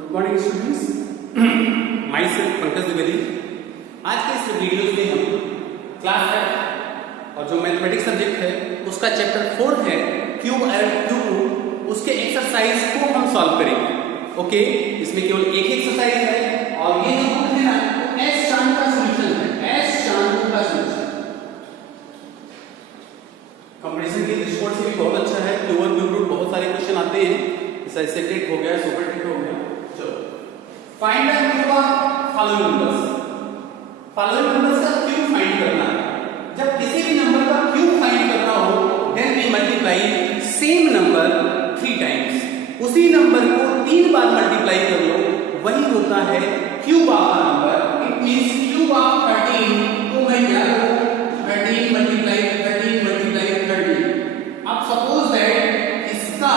Good morning students, my self Pankaj Dwivedi. आज के इस वीडियो में हम क्लास 5 और जो मैथमेटिक्स सब्जेक्ट है उसका चैप्टर 4 है क्यूब एंड क्यूब रूट, उसके एक्सरसाइज को हम सॉल्व करेंगे। ओके, इसमें केवल एक ही एक्सरसाइज है और ये जो है ना एस चांद का सॉल्यूशन है, एस चांद का सॉल्यूशन। कंपटीशन के दृष्टिकोण से भी बहुत अच्छा है। क्यूब और क्यूब रूट बहुत सारे क्वेश्चन आते हैं, जैसे सेटेट हो गया, सुपरटेट हो गया। चलो, find the cube of following numbers. Following numbers का क्यूब फाइंड करना है। जब किसी भी नंबर का क्यूब फाइंड करना हो, then we multiply same number 3 times. उसी नंबर को 3 बार मल्टीप्लाई कर लो, वही होता है cube of number. It means cube of 13 को मैं क्या करूं, 13 मल्टीप्लाई 13 मल्टीप्लाई 13। अब सपोज दैट इसका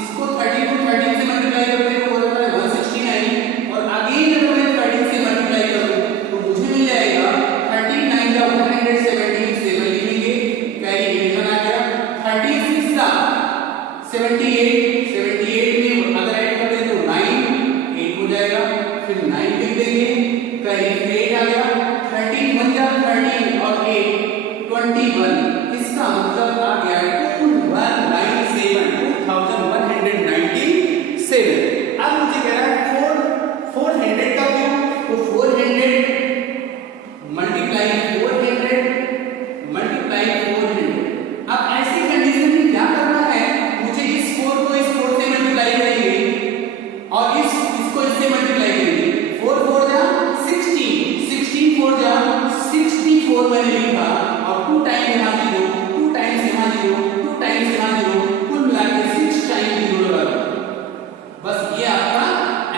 इसको 13 को 13 से मल्टीप्लाई करते हैं तो हो जाता है 169, और अगेन अगर मैं 13 से मल्टीप्लाई करूं तो मुझे मिल जाएगा 39 या 117 से लिखेंगे, कैरी 8 बना गया। 36 का 78 में अगर ऐड कर दें तो 9 8 हो जाएगा, फिर 9 लिख देंगे, कैरी 8 आ गया। 13 1 जा 13 और 8 21, इसका मतलब आ गया 2197 2197। अब मुझे कह रहा है 400 का क्यूब, तो 400 मल्टीप्लाई 400 मल्टीप्लाई 400। अब ऐसी कंडीशन में क्या करना है, मुझे इस 4 को इस 4 से मल्टीप्लाई करेंगे और इसको इससे मल्टीप्लाई करेंगे। 4 4 जा 16 16 4 जा 64 मैंने लिखा, और 2 टाइम यहाँ 0 2 टाइम्स यहाँ 0 2 टाइम्स यहाँ 0, कुल मिलाकर 6 टाइम्स 0 लगा। बस ये आपका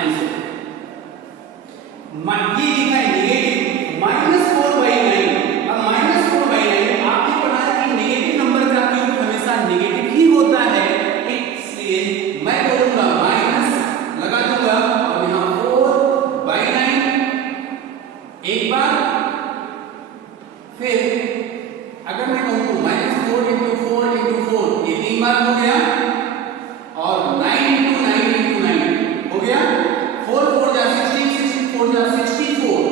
आंसर है। ये लिखा है नेगेटिव -4/9। अब -4/9 आपने पढ़ा है कि नेगेटिव नंबर का क्यूब हमेशा नेगेटिव ही होता है, इसलिए मैं बोलूंगा माइनस लगा दूंगा और यहाँ 4/9 एक बार, फिर अगर मैं कहूं तो -4 × 4 × 4 ये 3 बार हो गया, और 9 × 9 × 9 हो गया। 4 4 जा 16 64 जा 64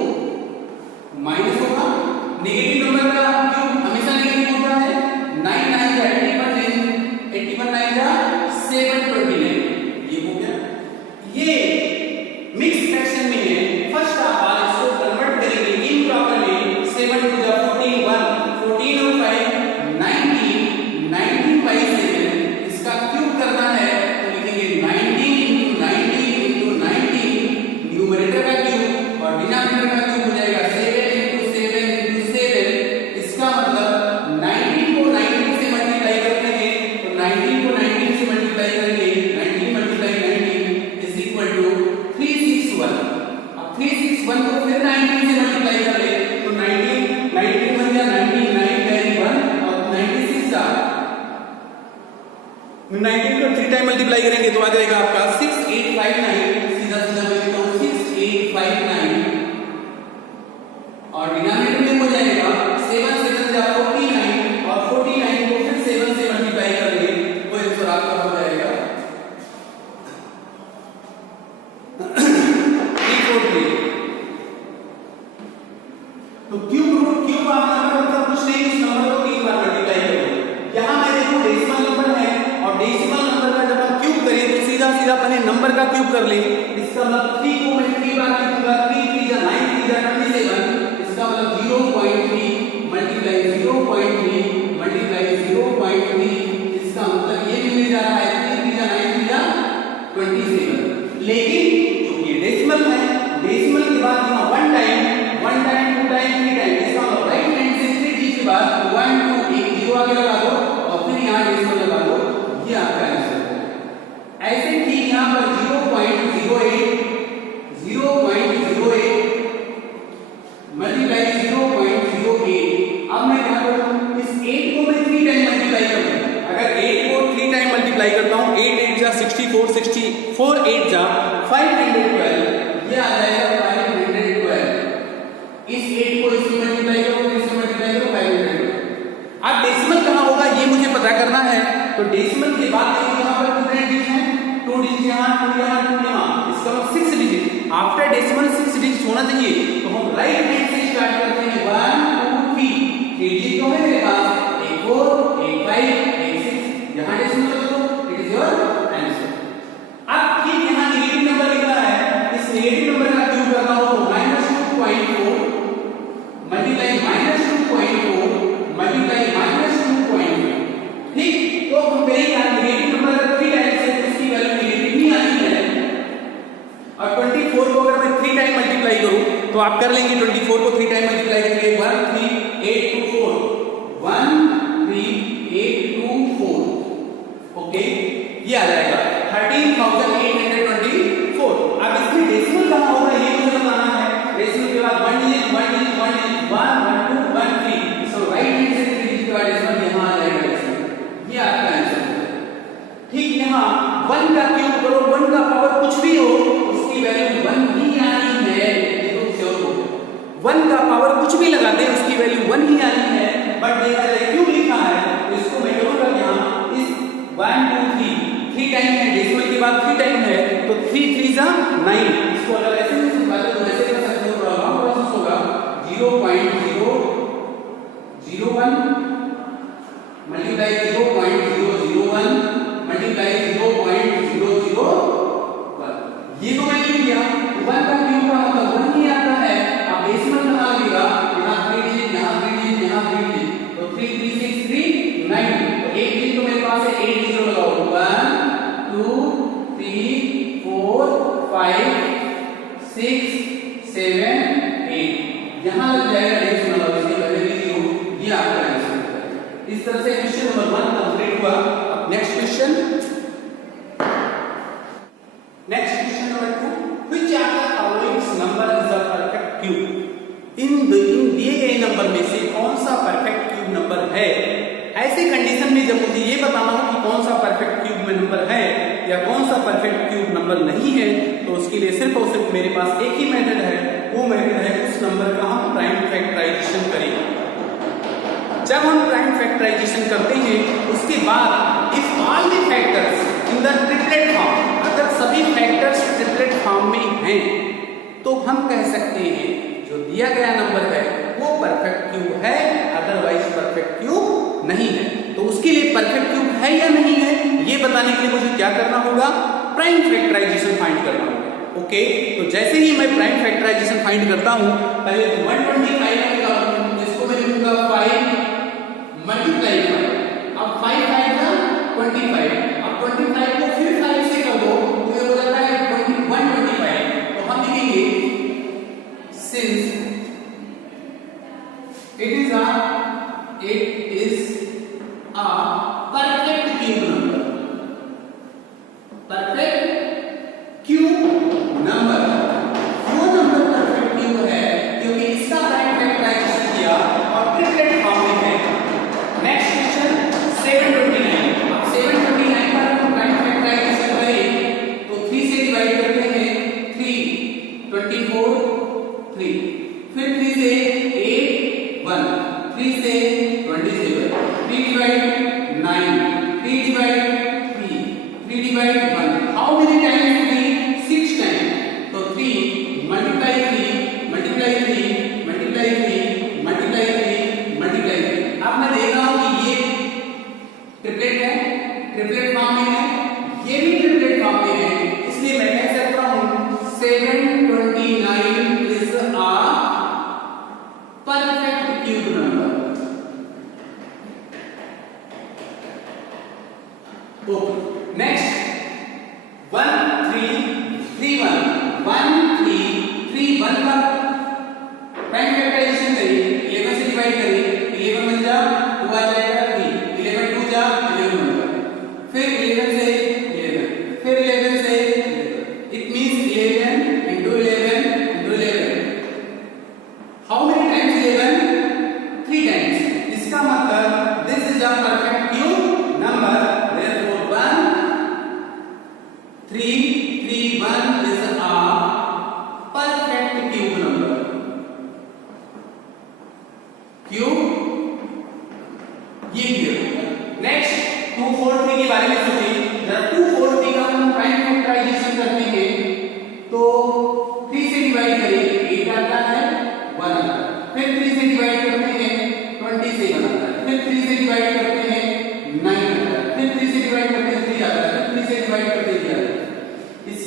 माइनस होगा। नेगेटिव नंबर का क्यूब हमेशा नेगेटिव होता है। 9 9 जा 81 81 9 जा 729, ये हो गया। ये मिक्स फ्रैक्शन में है। फर्स्ट ऑफ ऑल इसको कन्वर्ट करेंगे इम्प्रॉपरली। 7 2 जा 14 1 14 और 5 19 19 बाई 7 इसका क्यूब करना है तो लिखेंगे 19 × 19 × 19 न्यूमरेटर का क्यूब, और डिनोमिनेटर का क्यूब हो जाएगा 7 × 7 × 7। इसका मतलब 19 को 19 से मल्टीप्लाई करेंगे तो 19 को 19 से मल्टीप्लाई करेंगे, 19 मल्टीप्लाई 19 इज इक्वल टू 361। अब 361 को फिर 19 से मल्टीप्लाई कर ले तो 19 19 बन गया 19 9 कैरी 1 और 96 जा 19 को 3 टाइम मल्टीप्लाई करेंगे तो आ जाएगा आपका 6859। सीधा सीधा मैं लिखता हूं 6859, और डिनोमिनेटर में हो जाएगा 7 7 जा 49, और 49 को फिर 7 से मल्टीप्लाई करेंगे तो आंसर आपका हो जाएगा 343। तो cube root cube of number मतलब कुछ नहीं, इस नंबर को 3 बार मल्टीप्लाई करो। यहां मैं देखूं डेसिमल नंबर है, और डेसिमल नंबर का जब हम क्यूब करें तो सीधा सीधा पहले नंबर का क्यूब कर लें। इसका मतलब 3 को मैं 3 बार लिखूंगा, 3 3 जा 9 3 जा 27। इसका मतलब 0.3 मल्टीप्लाई 0.3 मल्टीप्लाई 0.3। इसका मतलब ये भी मिल जा रहा है 3 3 जा 9 3 जा 27। लेकिन क्योंकि डेसिमल है, डेसिमल के बाद यहाँ 1 टाइम 2 टाइम 3 टाइम, इसका मतलब राइट हैंड से 3 के बाद 1 2 एक 0 आगे लगा दो और फिर यहाँ डेसिमल लगा दो, ये आपका आंसर है। ऐसे ठीक यहाँ पर 0.08 मल्टीप्लाई 0.08। अब मैं क्या करूँ, इस 8 को मैं 3 टाइम मल्टीप्लाई करूँ। अगर 8 को 3 टाइम मल्टीप्लाई करता हूँ, 8 8 जा 64 64 8 जा 512, ये आ जाएगा 512। इस 8 को इसमें मल्टीप्लाई करो, इसमें मल्टीप्लाई करो 512। अब डेसिमल कहाँ होगा ये मुझे पता करना है, तो डेसिमल के बाद यहाँ पर कितने डिजिट हैं, 2 डिजिट यहाँ 2 यहाँ 2 यहाँ। आफ्टर डेसिमल 6 डिजिट होना चाहिए। तो हम राइट हैंड से स्टार्ट करते हैं 1 2 3 डिजिट तो है मेरे पास, एक 4 एक 5 एक 6, यहां डेसिमल कर दो, इट इज योर आंसर। अब ठीक यहां नेगेटिव नंबर लिखा है, इस नेगेटिव नंबर का क्यूब करना हो तो -2.4 मल्टीप्लाई -2.4 मल्टीप्लाई -2.5, ठीक। तो हम करेंगे नेगेटिव नंबर अगर 3 टाइम्स है तो उसकी वैल्यू नेगेटिव ही आनी है, और 24 को अगर मैं 3 टाइम मल्टीप्लाई करूं तो आप कर लेंगे, 24 को 3 टाइम मल्टीप्लाई करेंगे 1 3 8 2 4 1 3 8 2 4, ओके, ये आ जाएगा 13,824। अब इसमें डेसिमल कहां होगा ये मुझे बताना है। डेसिमल के बाद 1 डिजिट 1 डिजिट 1 डिजिट 1 1 2 1 3, सो राइट हैंड से 3 डिजिट के बाद डेसिमल यहां आ जाएगा डेसिमल, ये आपका आंसर है, ठीक। यहां 1 का क्यूब करो, 1 का पावर कुछ भी हो उसकी वैल्यू 1 ही आनी है, ये तो श्योर हो। 1 का पावर कुछ भी लगा दे उसकी वैल्यू 1 ही आनी है, बट देखा जाए क्यों लिखा है तो इसको मैं करूंगा यहां इस 1 2 3 टाइम है, डेसिमल के बाद 3 टाइम है तो 3 3 जा 9, इसको अगर ऐसे नहीं समझाते तो ऐसे कर सकते हो, थोड़ा लॉन्ग प्रोसेस होगा 0.001 मल्टीप्लाई 0.001 मल्टीप्लाई 0.001, ये तो मैं लिख दिया। 1 का क्यूब का मतलब 1 ही आता है, अब डेसिमल कहां लगेगा, यहां 3 डिजिट यहां 3 डिजिट यहां 3 डिजिट, तो 3 3 6 3 9, तो एक डिजिट तो मेरे पास है 8 डिजिट लगाओ, 1 2 3 4 5 6 7 8, यहां लग जाएगा डेसिमल और इसकी वैल्यू 0, ये आपका आंसर है। इस तरह से क्वेश्चन नंबर 1 कंप्लीट हुआ। अब next question, next question number 2, which of the following number is a perfect cube. इन दिए गए नंबर में से कौन सा परफेक्ट क्यूब नंबर है। ऐसे कंडीशन में जब मुझे ये बताना हो कि कौन सा परफेक्ट क्यूब में नंबर है या कौन सा परफेक्ट क्यूब नंबर नहीं है, तो उसके लिए सिर्फ और सिर्फ मेरे पास एक ही मेथड है, वो मेथड है उस नंबर का हम प्राइम फैक्टराइजेशन करेंगे। जब हम प्राइम फैक्टराइजेशन करते हैं उसके बाद if all the factors in the triplet form, अगर सभी फैक्टर्स ट्रिपलेट फॉर्म में हैं तो हम कह सकते हैं जो दिया गया नंबर है वो परफेक्ट क्यूब है, अदरवाइज परफेक्ट क्यूब नहीं है। तो उसके लिए परफेक्ट क्यूब है या नहीं है ये बताने के लिए मुझे क्या करना होगा, प्राइम फैक्टराइजेशन फाइंड करना होगा, ओके। तो जैसे ही मैं प्राइम फैक्टराइजेशन फाइंड करता हूं, पहले तो 125 निकालूंगा, इसको मैं लिखूंगा 5 मल्टीप्लाई 5, अब 5 5 का 25, अब 25 को फिर 5 से कर दो तो ये हो जाता है 125, तो हम लिखेंगे since it is a perfect cube number, perfect cube number, वो नंबर परफेक्ट क्यूब है क्योंकि इसका प्राइम फैक्टराइजेशन किया और ट्रिपलेट फॉर्म में है। नेक्स्ट क्वेश्चन 729, अब 729 का हम प्राइम फैक्टराइजेशन करें तो 3 से डिवाइड करते हैं, 3 24 3, फिर 3 से 8 1, 3 से 27, 3 divide 9, 3 divide 3, 3 divide 1, how many times 3 6 times, तो 3 multiply 3 multiply 3 multiply 3 multiply 3 multiply 3। अब मैं देख रहा हूं कि ये ट्रिपलेट है, ट्रिपलेट फॉर्म में है, ये भी ट्रिपलेट फॉर्म में है, इसलिए मैं कह सकता हूं 729 is a perfect cube number.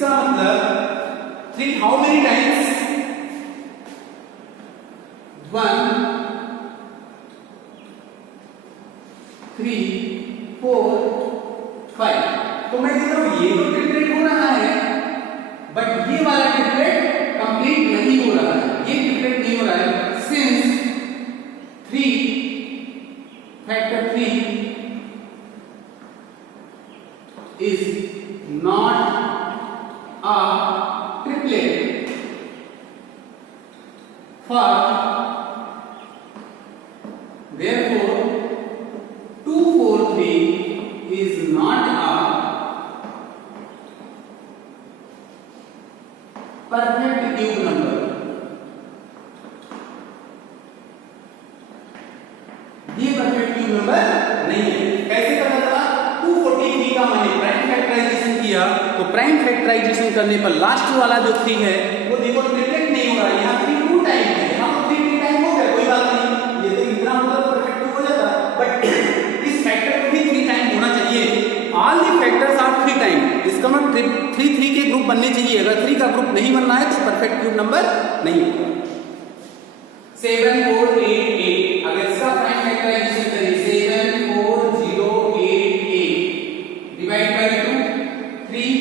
इसका मतलब 3 हाउ मेनी टाइम्स 1 3 4 5। तो मैं देख रहा हूं ये तो ट्रिपलेट हो रहा है, बट ये वाला ट्रिपलेट कंप्लीट नहीं हो रहा है, ये ट्रिपलेट नहीं हो रहा है, since 3 factor 3 is not a triplet. For therefore 243 is not a perfect cube number. ये परफेक्ट क्यूब नंबर नहीं है। कैसे पता चला? 243 का मैंने प्राइम फैक्टराइजेशन किया, तो प्राइम फैक्टराइजेशन करने पर लास्ट वाला जो 3 है वो देखो ट्रिपलेट नहीं हो रहा है, यहाँ 3 2 टाइम है, यहाँ 3 3 टाइम हो गया, कोई बात नहीं, ये तो इतना मतलब परफेक्ट हो जाता, बट इस फैक्टर को भी 3 टाइम होना चाहिए। All the factors are 3 time, इसका मतलब 3 3 के ग्रुप बनने चाहिए, अगर 3 का ग्रुप नहीं बनना है तो परफेक्ट क्यूब नंबर नहीं होगा। 7 4 8 8, अगर इसका प्राइम फैक्टराइजेशन करें 7 4 0 8 8 divide by 2 3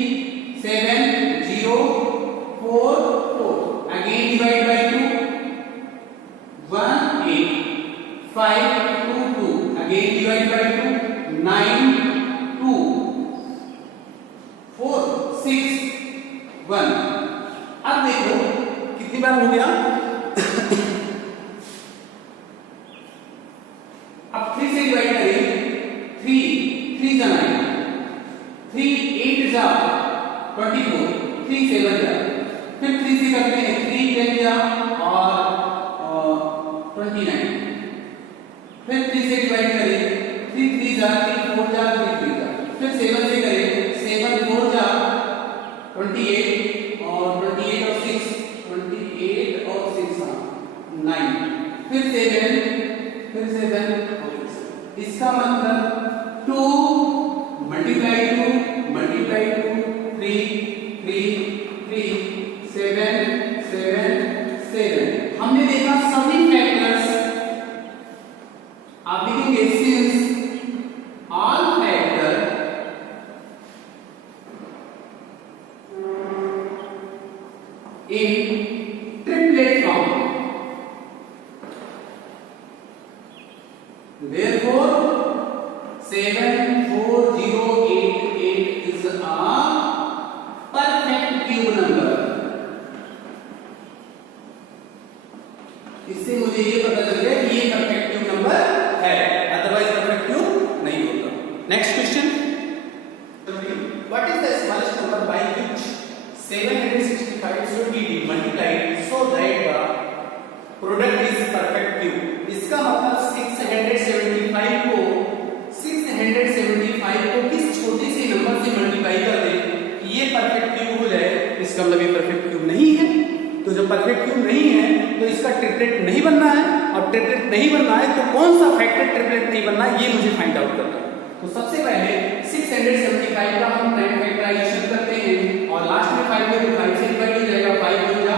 7 0 4 4 again divide by 2 1 8 5 2 2 again divide by 2 9 2 4 6 1। अब देखो कितनी बार हो गया, अब 3 से डिवाइड करें, 3 जा 9, 3 8 जा 24, 3 7 जा, फिर 3 से करते हैं 3 10 जा और 29, फिर 3 से डिवाइड करें, 3 3 जा 3 4 जा 3 3 जा, फिर 7 से करें 7 4 जा 28 और 28 और 6 28 और 6 9, फिर 7 इसका मतलब 2 मल्टीप्लाई 2 3 3 3 7 7 7। हमने देखा सभी फैक्टर्स, आप लिखेंगे since all factor in triplet form, therefore 7 4 0 8 8 is a perfect cube number। इससे मुझे ये पता चल गया कि ये परफेक्ट क्यूब नंबर है, अदरवाइज परफेक्ट क्यूब नहीं होता। Next question, what is the smallest number by which 765 should be multiplied so that the product is perfect cube। इसका मतलब 675 को किस छोटे से नंबर से मल्टीप्लाई कर दें ये परफेक्ट क्यूब हो जाए, इसका मतलब ये परफेक्ट क्यूब नहीं है। तो जब परफेक्ट क्यूब नहीं है तो इसका ट्रिपलेट नहीं बनना है, और ट्रिपलेट नहीं बनना है तो कौन सा फैक्टर ट्रिपलेट नहीं बनना है ये मुझे फाइंड आउट करना है। तो सबसे पहले 675 का हम प्राइम फैक्टराइजेशन करते हैं, और लास्ट में 5 में 5 से डिवाइड हो जाएगा, 5 हो जा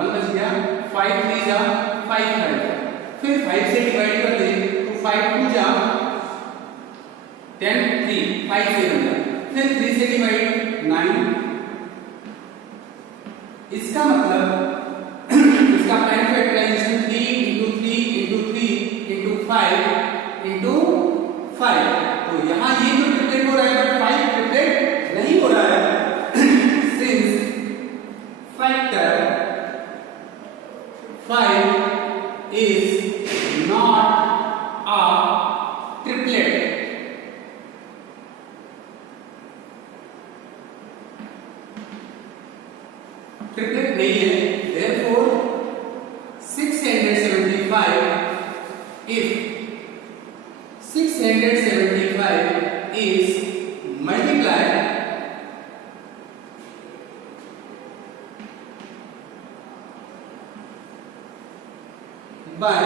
1 बच गया, 5 3 जा 5 5 जा, फिर 5 से डिवाइड कर दें तो 5 2 जा 10 3 5 से बन जा, फिर 3 से डिवाइड 9। इसका मतलब इसका prime factorisation 3 into 3 into 3 into 5 into 5, तो यहाँ ये तो ट्रिपलेट हो रहा है बट 5 ट्रिपलेट नहीं हो रहा है, since factor 5 is not a triplet। Triplet नहीं है, therefore 675 if 675 is multiplied by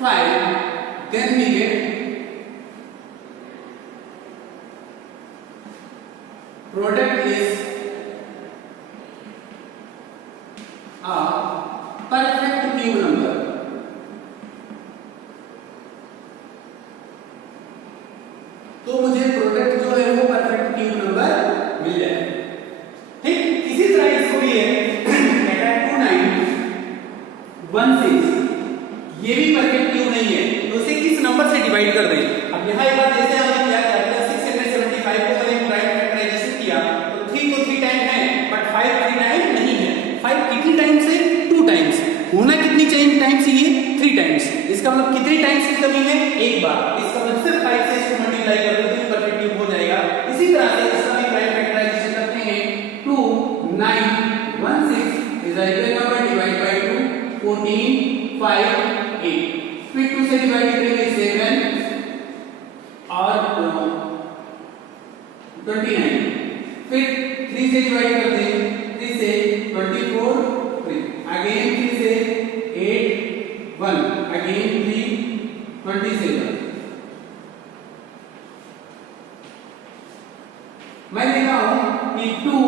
5, then we get product is भी है 2916, ये भी परफेक्ट क्यूब नहीं है, तो इसे किस नंबर से डिवाइड कर दें? अब यहाँ एक बार जैसे हमने क्या किया 675 को मैंने प्राइम फैक्टराइजेशन किया, तो 3 तो 3 टाइम है, बट 5 3 टाइम नहीं है। 5 कितनी टाइम्स है? 2 टाइम्स। होना कितनी टाइम्स ये? 3 टाइम्स। इसका मतलब कितनी टाइम्स की कमी है? एक बार। इसका मतलब सिर्फ 5 से इसको मल्टीप्लाई कर दो तो परफेक्ट क्यूब हो जाएगा। इसी तरह से इसका भी प्राइम फैक्टराइजेशन करते हैं। 2916 is equal number divide by 2 14 5 8। फिर 2 से डिवाइड करेंगे 7 और 29। फिर 3 से डिवाइड करते हैं, 3 से 24 3, अगेन 3 से 8 1, अगेन 3 27। मैं लिखा हूं कि 2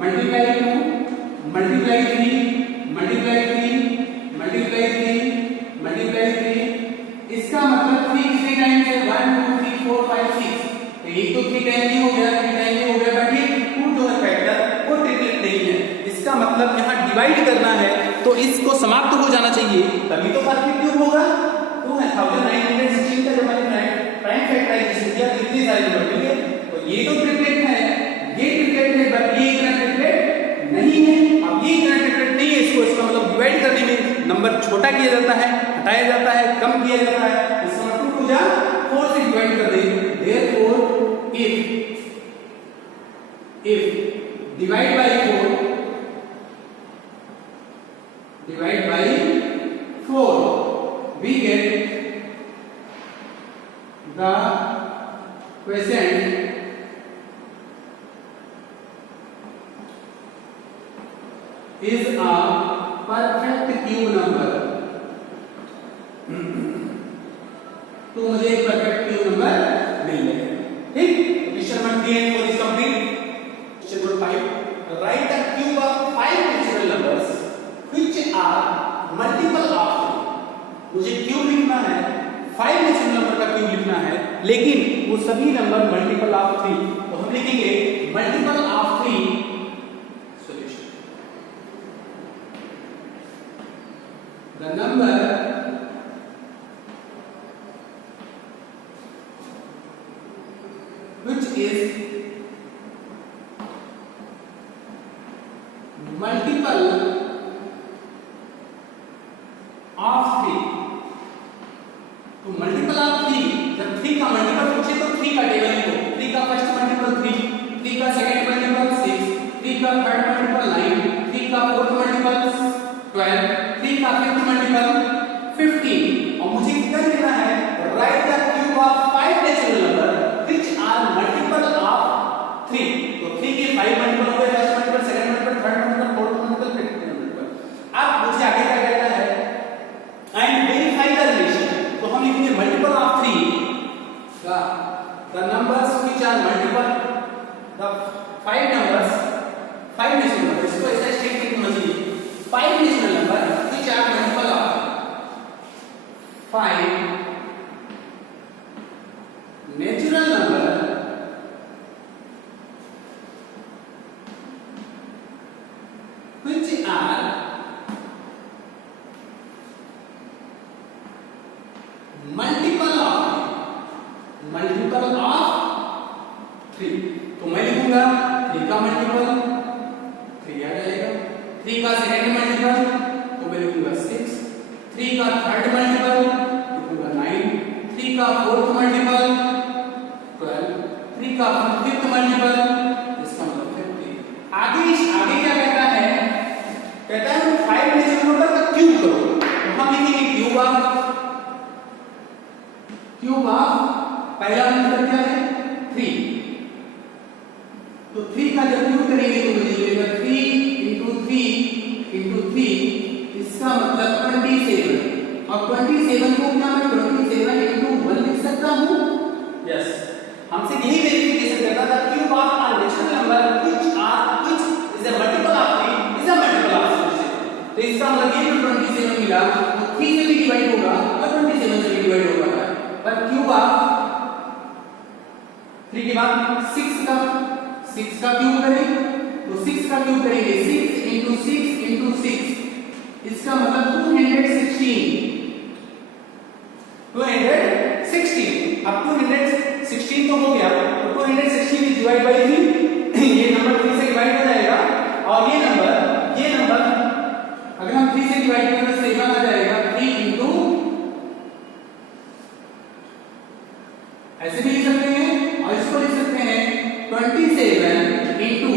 multiply 2 multiply 3 multiply 3 multiply 3 multiply 3, इसका मतलब 3 कितने टाइम से? 1 2 3 4 5 6। तो ये तो 3 टाइम नहीं हो गया, 3 टाइम नहीं हो गया, बट ये 2 जो है फैक्टर वो ट्रिपलेट नहीं है। इसका मतलब यहाँ डिवाइड करना है तो इसको समाप्त हो जाना चाहिए, तभी तो परफेक्ट क्यूब होगा। 2916 का जब मैंने प्राइम फैक्टराइजेशन किया तो इतनी सारी नंबर मिल गए, तो ये तो ट्रिपलेट है, ये ट्रिपलेट है, बट ये इतना ट्रिपलेट नहीं है। अब ये इतना ट्रिपलेट नहीं है, इसको इसका मतलब डिवाइड करने में नंबर छोटा किया जाता है, हटाया जाता है, कम किया जाता है। इसका मतलब 2 जा 4 से डिवाइड कर दें। Therefore if divide by 4 divide by 4 we get the quotient is a perfect cube number। तो मुझे एक परफेक्ट क्यूब नंबर मिल गया। ठीक, question number 3 for is complete। Question number 5, write the cube of 5 natural numbers which are multiple of 3। मुझे cube लिखना है, 5 natural number का cube लिखना है, लेकिन वो सभी नंबर मल्टीपल ऑफ 3। तो हम लिखेंगे multiple of 3 solution. The number which is multiple of 3। तो मल्टीपल ऑफ 3, जब 3 का मल्टीपल पूछे तो 3 का टेबल लिखो। 3 का फर्स्ट मल्टीपल 3, 3 का सेकंड मल्टीपल 6, 3 का थर्ड मल्टीपल 9, 3 का फोर्थ मल्टीपल 12, 3 का फिफ्थ मल्टीपल 15। और मुझे कितना लिखना है? Write the cube of 5 natural number which are multiple of 3। तो 3 के 5 मल्टीपल हो गए, first multiple, second multiple, third multiple, fourth multiple, fifth multiple. अब मुझे आगे क्या कहना है? And verify the relation. तो हम लिखेंगे multiple of 3 the numbers which are multiple the 5 numbers 5 natural number, इसको ऐसा स्टेटमेंट समझिए 5 natural number which are multiple of 5 natural number which are multiple of 3। तो मैं लिखूंगा 3 का मल्टीपल 3 आ जाएगा, 3 का सेकंड मल्टीपल तो मैं लिखूंगा 6, 3 का थर्ड मल्टीपल लिखूंगा 9, 3 का फोर्थ मल्टीपल 12, 3 का फिफ्थ मल्टीपल इसका मतलब 50। आगे क्या कहता है? कहता है 5 नेचुरल नंबर का क्यूब करो। तो हम लिखेंगे क्यूब ऑफ पहला नंबर क्या है? 3। तो 3 का जब क्यूब करेंगे तो मुझे मिलेगा 3 into 3 into 3, इसका मतलब 27। और 27 को क्या मैं 27 into 1 लिख सकता हूँ? यस, हमसे यही वेरिफिकेशन करना था। Cube of a natural number which is a multiple of 3 is a multiple of 27। तो इसका मतलब ये जो 27 मिला वो 3 से भी डिवाइड होगा और 27 से भी डिवाइड होगा। पर क्यूब ऑफ 3 के बाद 6 का क्यूब करें तो 6 का क्यूब करेंगे 6 इंटू 6 इंटू 6, इसका मतलब 216। 216 अब 216 तो हो गया, तो 216 इज डिवाइड बाय 3, ये नंबर 3 से डिवाइड हो जाएगा, और ये नंबर अगर हम 3 से डिवाइड करें तो 7 आ जाएगा। 3 इंटू ऐसे भी लिख सकते हैं और इसको लिख सकते हैं 27 इंटू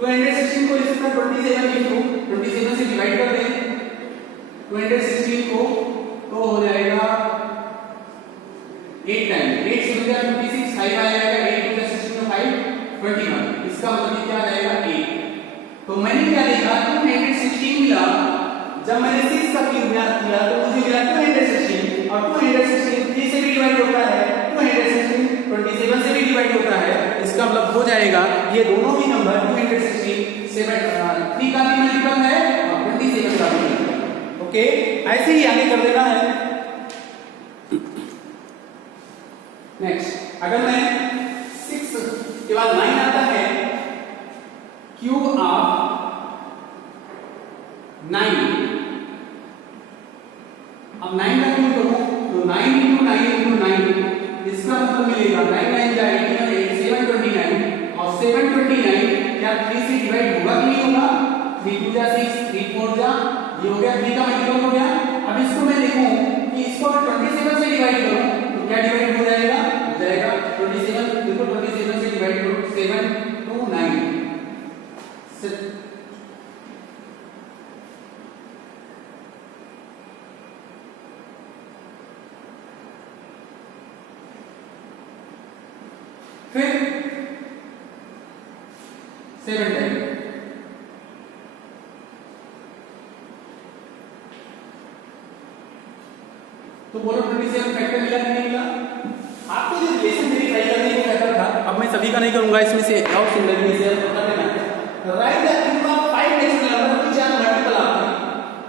216 को लिख सकते हैं 27 इंटू 27 से डिवाइड कर दें 216 को, तो हो जाएगा 8 टाइम 8 से बचा 56, 5 आ जाएगा, 8 + 16 5 21, इसका मतलब क्या आ जाएगा 8। तो मैंने क्या लिखा 216 मिला, जब मैंने 6 का क्यूब किया तो मुझे मिला 216, और 216 3 से भी डिवाइड होता है, 216 27 से भी डिवाइड होता है, इसका मतलब हो जाएगा ये दोनों ही नंबर 216 3 का भी मल्टीपल है और 27 का भी मल्टीपल। ओके, ऐसे ही आगे कर देना है। नेक्स्ट, अगर मैं 6 के बाद 9 आता है, क्यूब ऑफ 9, अब 9 का क्यूब करूं तो 9 इंटू 9 इंटू 9, इसका मतलब मिलेगा 9 9 जा 18 729, और 729 क्या 3 से डिवाइड होगा कि नहीं होगा? 3 2 जा 6, 3 4 जा, ये हो गया 3 का मल्टीपल हो गया। अब इसको मैं देखूं कि इसको अगर 27 से डिवाइड करूं तो क्या डिवाइड हो जाएगा? हो जाएगा 27, देखो 27 से डिवाइड करो 7 2 9, फिर 7 टाइम, तो बोलो 27 फैक्टर मिला कि नहीं मिला? आपको जो रिलेशन वेरीफाई करने को कहता था, अब मैं सभी का नहीं करूंगा, इसमें से और सिंगल में से कर देना। Write the cube of 5 natural number which are multiple of 3,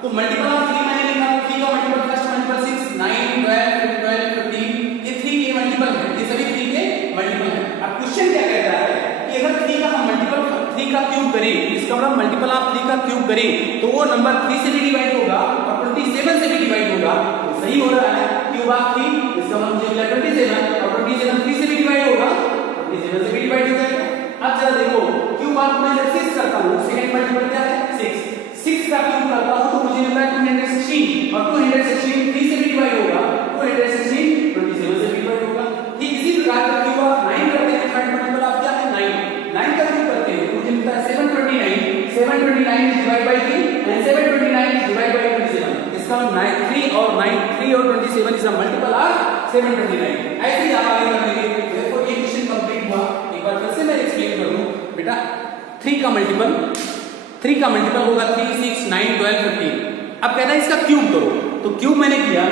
तो मल्टीपल ऑफ 3 मैंने लिखा, 3 का मल्टीपल फर्स्ट मल्टीपल 6 9 12 12 15, ये 3 के मल्टीपल है, ये सभी 3 के मल्टीपल है। अब क्वेश्चन क्या कहता है कि अगर 3 का हम मल्टीपल 3 का क्यूब करें, इसका मतलब मल्टीपल ऑफ 3 का क्यूब करें तो वो नंबर 3 से भी डिवाइड होगा और 27 से भी डिवाइड होगा, तो सही हो रहा है। क्यूब ऑफ 3 इसका मतलब मुझे मिला 27, और 27 3 से भी डिवाइड होगा, 27 से भी डिवाइड हो जाएगा। अब जरा देखो क्यूब ऑफ मैं जब 6 करता हूं, सेकंड मल्टीपल क्या है 6 का क्यूब करता हूं तो मुझे मिलता है 216, और 216 3 से भी डिवाइड होगा, 216 27 से भी डिवाइड होगा। ठीक इसी प्रकार का क्यूब ऑफ 9 करते हैं, थर्ड मल्टीपल ऑफ क्या है 9 का क्यूब करते हैं तो मुझे मिलता है 729 divide by 3 and 729 divide by 27, इसका 3 और 27 इज अ मल्टीपल ऑफ 729। ऐसे ही आप आगे करेंगे। देखो ये क्वेश्चन कंप्लीट हुआ, एक बार फिर से मैं एक्सप्लेन कर दूं बेटा। 3 का मल्टीपल होगा 3 6 9 12 15। अब कहना है इसका क्यूब करो, तो क्यूब मैंने किया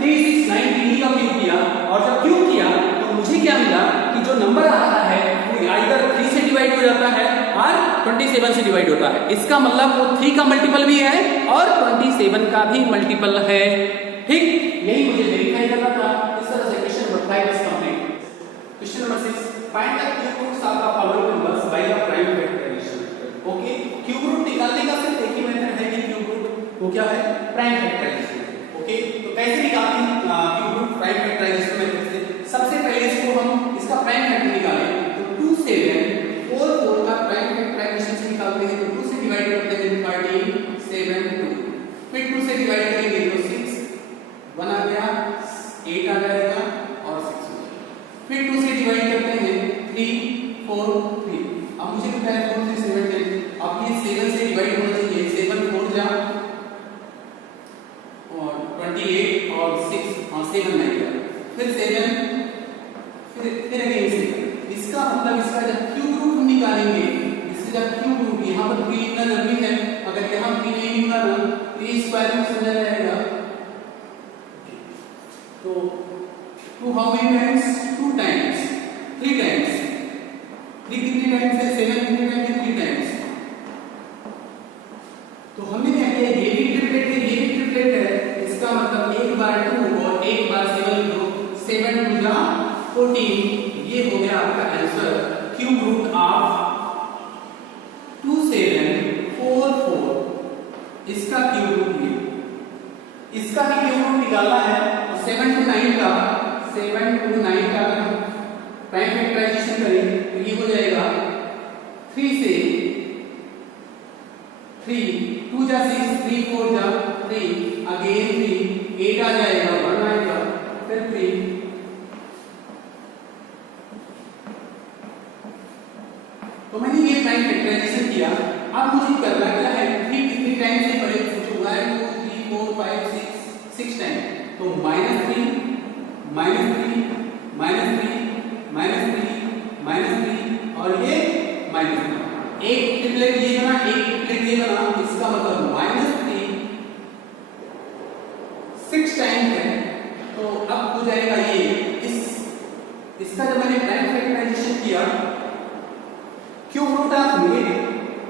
3 6 9 3 का क्यूब किया, और जब क्यूब किया तो मुझे क्या मिला कि जो नंबर आ रहा है वो आइदर 3 से डिवाइड हो जाता है और 27 से डिवाइड होता है, इसका मतलब वो 3 का मल्टीपल भी है और 27 का भी मल्टीपल है। ठीक, यही मुझे वेरीफाई करना था। इस तरह से question number 5 is complete. Question number 6, find the cube roots of the following numbers by the prime factorization. Okay, cube root निकालने का सिर्फ एक ही मेथड है कि क्यूब रूट वो क्या है प्राइम फैक्टराइजेशन। ओके, तो कैसे निकालते हैं cube root prime factorization method से? सबसे पहले इसको हम इसका प्राइम फैक्टर निकालें तो 2 7 4 4 का प्राइम फैक्टराइजेशन से निकालते हैं, तो 2 से डिवाइड करते हैं 13 7 2, फिर 2 से डिवाइड करेंगे तो 6 1 आ गया, 8 आ जाएगा और 6 हो जाएगा, फिर 2 से डिवाइड करते हैं 3 4 3, अब मुझे पता है 4 से 7 10, अब ये 7 से डिवाइड होना चाहिए, 7 4 जा और 28 और 6 और 7 नहीं गया, फिर 7 फिर अगेन 7। इसका मतलब इसका जब क्यूब रूट हम निकालेंगे, इसका जब क्यूब रूट यहाँ पर 3 लिखना जरूरी है, अगर यहाँ 3 नहीं लिखा ना तो ये स्क्वायर में समझा जाएगा। तो 2 how many times 2 times 3 times 3 कितने टाइम्स है 7 कितने टाइम्स 3 टाइम्स। तो हमने क्या किया, ये भी ट्रिपलेट है ये भी ट्रिपलेट है, इसका मतलब एक बार 2 और एक बार 7 लो, 7 2 जा 14, ये हो गया आपका आंसर क्यूब रूट ऑफ इसका क्यूब रूट ये, इसका भी क्यूब रूट निकालना है तो 7 to 9 का प्राइम फैक्टराइजेशन करेंगे तो ये हो जाएगा 3 से 3 2 जा 6 3 4 जा 3 अगेन 3 8 आ जाएगा 1 आएगा फिर 3 तो मैंने ये प्राइम फैक्टराइजेशन किया। अब मुझे करना क्या है 3 कितने टाइम से बड़े सोचो 1 2 3 4 5 6 टाइम तो -3 और ये -3 एक ट्रिपलेट ये बना एक ट्रिपलेट ये बना इसका मतलब -3 6 टाइम है तो अब हो जाएगा ये इसका जब मैंने प्राइम फैक्टराइजेशन किया क्यूब रूट ऑफ नेगेटिव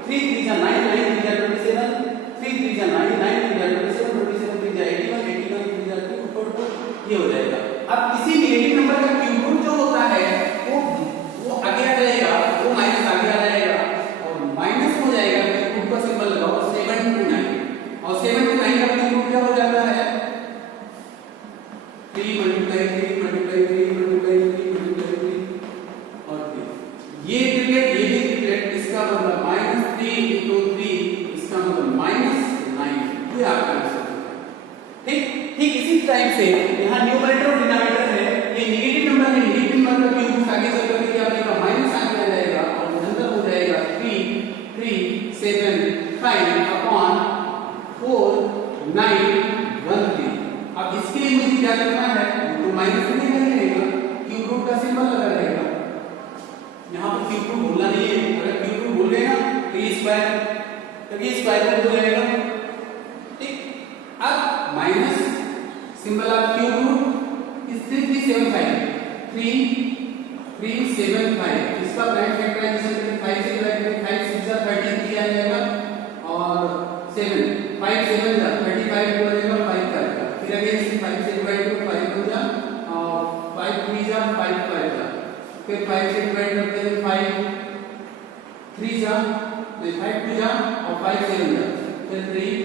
3 3 जा 9 9 3 जा 27 3 3 जा 9 9 3 जा 27 27 3 जा 81 81 3 जा 2 ये हो जाएगा। अब किसी नेगेटिव नंबर का क्यूब रूट जो होता है वो आगे आ जाएगा वो माइनस आगे आ जाएगा और माइनस हो जाएगा क्यूब रूट का सिंबल लगाओ 7 to 9 और 7 to 9 का क्यूब रूट क्या हो जाता है 3 मल्टीप्लाई 3 मल्टीप्लाई 3 मल्टीप्लाई 3 मल्टीप्लाई 3 और 3 ये ट्रिपलेट ये भी ट्रिपलेट इसका मतलब -3 into 3 इसका मतलब -9 ये आपका आंसर है। ठीक ठीक इसी टाइप से यहाँ न्यूमरेटर और डिनोमिनेटर है ये नेगेटिव नंबर है नेगेटिव नंबर का क्यूब आगे चल करके आपका माइनस आगे आ जाएगा और आंसर हो जाएगा 3 3 7 5 upon 4 9 1 3। अब इसके लिए मुझे क्या करना है तो माइनस नहीं करेगा क्यूब रूट का सिंबल लगा रहेगा यहाँ पर क्यूब रूट बोलना नहीं है अगर क्यूब रूट बोल लेना तो ये स्क्वायर हो जाएगा। ठीक अब minus symbol of cube root is 3375 इसका प्राइम फैक्टराइजेशन करके 5 से डिवाइड करके 5 6 जा 33 आ जाएगा और 7 5 7 जा 35 हो जाएगा 5 का फिर अगेन 5 से डिवाइड करके 5 हो जा और 5 3 जा 5 5 जा फिर 5 से डिवाइड करते हैं 5 3 जा 5 2 जा और 5 7 जा फिर 3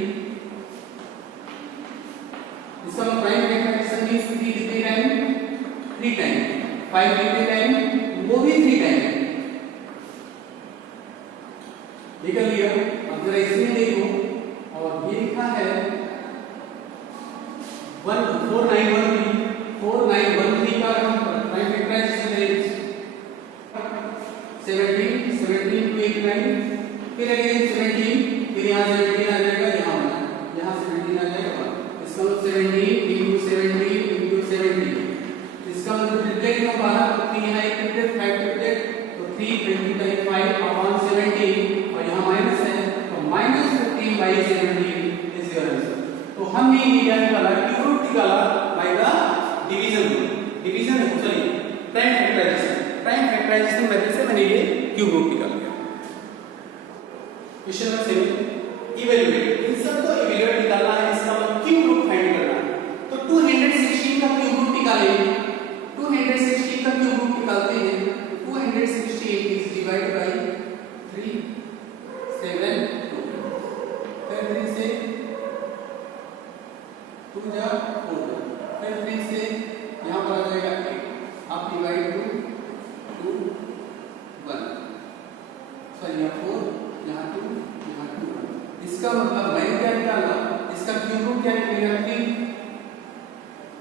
इसका प्राइम फैक्टराइजेशन मींस 3 कितने टाइम 3 टाइम 5 कितने टाइम वो भी 3 टाइम निकल लिया। अब जरा इसमें देखो और ये लिखा है 4913 का हम प्राइम फैक्टराइजेशन करेंगे 17 17 to 89 फिर अगेन 17 फिर यहाँ 17 आ जाएगा यहाँ 17 आ जाएगा इसका मतलब 17 into 17 into 17 इसका मतलब ट्रिपलेट का बाहर तो 3 है ट्रिपलेट 5 ट्रिपलेट तो 325 upon 17 और यहाँ माइनस है तो -15/17 इज योर आंसर। तो हमने ये क्या निकाला क्यूब रूट निकाला by the division sorry prime factorization method से मैंने ये क्यूब रूट निकाल लिया। क्वेश्चन नंबर 7 इवैल्यूएट इन सब को इवैल्यूएट निकालना है इसका मतलब क्यूब रूट फाइंड करना है तो 216 का क्यूब रूट निकालेंगे 216 का क्यूब रूट निकालते हैं 216 इज डिवाइड बाय 3 7 2 फिर 3 से 2 जा 4 फिर 3 से यहाँ पर आ जाएगा 8 आप डिवाइड 2 1 सॉरी यहाँ 4 यहाँ 2 यहाँ 2 इसका मतलब मैंने क्या निकाला इसका क्यूब रूट क्या निकलेगा 3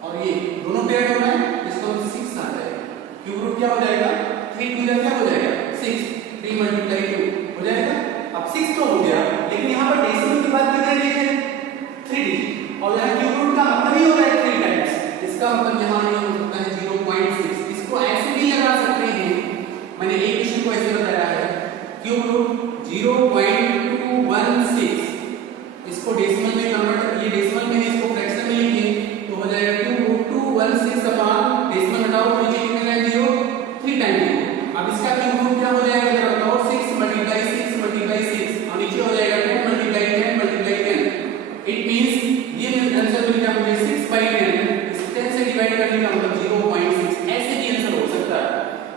और ये दोनों पेयर होना है इसका मतलब 6 आ जाएगा क्यूब रूट क्या हो जाएगा 3 2 क्या हो जाएगा 6 3 मल्टीप्लाई 2 हो जाएगा। अब 6 तो हो गया लेकिन यहाँ पर डेसिमल के बाद कितने डिजिट है 3 डिजिट और यहाँ क्यूब रूट का मतलब ही हो रहा है 3 टाइम्स इसका मतलब यहाँ ये हो सकता है 0.6 इसको ऐसे भी लगा सकते हैं मैंने एक क्वेश्चन को ऐसे बताया है क्यूब रूट 0.216 इसको डेसिमल में कन्वर्ट ये डेसिमल में इसको फ्रैक्शन में लिखें तो हो जाएगा 216 अपॉन डेसिमल हटाओ तो नीचे कितने टाइम 0 3 टाइम। अब इसका क्यूब रूट क्या हो जाएगा जरा बताओ 6 मल्टीप्लाई 6 और नीचे हो जाएगा 10 मल्टीप्लाई 10 इट मींस ये आंसर मिल गया मुझे 6/10 इस 10 से डिवाइड करने का मतलब 0.6 ऐसे भी आंसर हो सकता है।